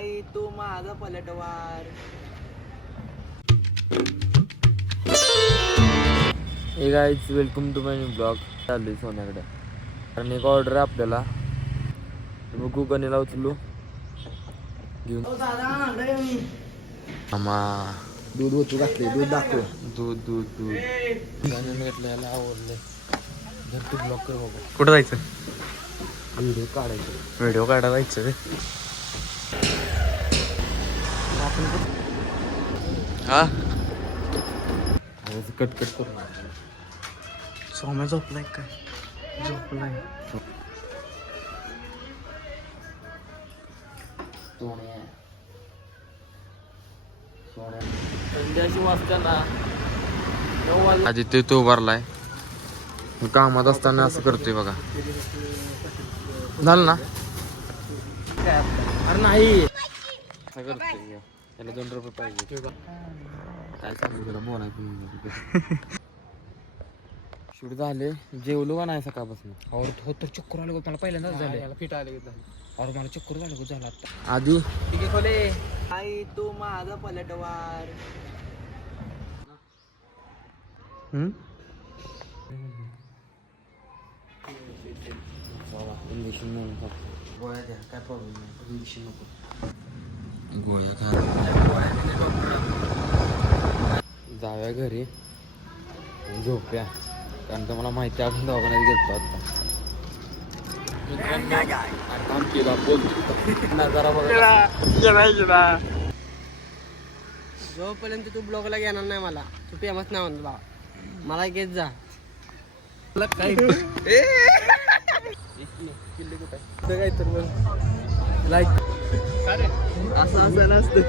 आई तू माझा पलटवार. Hey guys welcome to my new blog. चालू आहे सोन्याकडे कारण एक ऑर्डर आहे आपल्याला. बघू गणेला उचलू घेऊन. आम्हा दूध ओतू घातले, दूध दाखव. दूध दूध दूध गण्याने घेतलं, याला आवडलं. जर तू ब्लॉग कर बाबा. कुठं जायचं? व्हिडिओ काढायचं. व्हिडिओ काढायला जायचं रे. हा कट कट करू. सौम्या झोपलाय काय? झोपलाय. सोन्या सोन्या संध्याशी वाजता ना आदित्य तो उभारलाय. मी कामात असताना असं करतोय बघा. झालं ना? अरे नाही असं करतोय. त्याला 2 रुपये पाहिजे. काय सांगू तुला बोलायचं. शूट झाले. जेवलो का नाही सकाळपासून? और हो तर चक्कर आलं मला पहिल्यांदाच झालं. याला फिट आले और मला चक्कर झालं झालं आता. आधी ठीक आहे खोले. आई तू माझा पलटवार. इंजेक्शन म्हणून गोळ्या द्या, काय प्रॉब्लेम नाही. इंजेक्शन नको, गोळ्या खा. जाऊया घरी झोप्या, कारण तर मला माहिती आहे आपण दवाखान्यात गेलतो आता. जोपर्यंत तू ब्लॉगला घेणार नाही मला तू फेमस नाही म्हणतो. मला घेत जा. काय काय तर लाईक असं असं नसतं.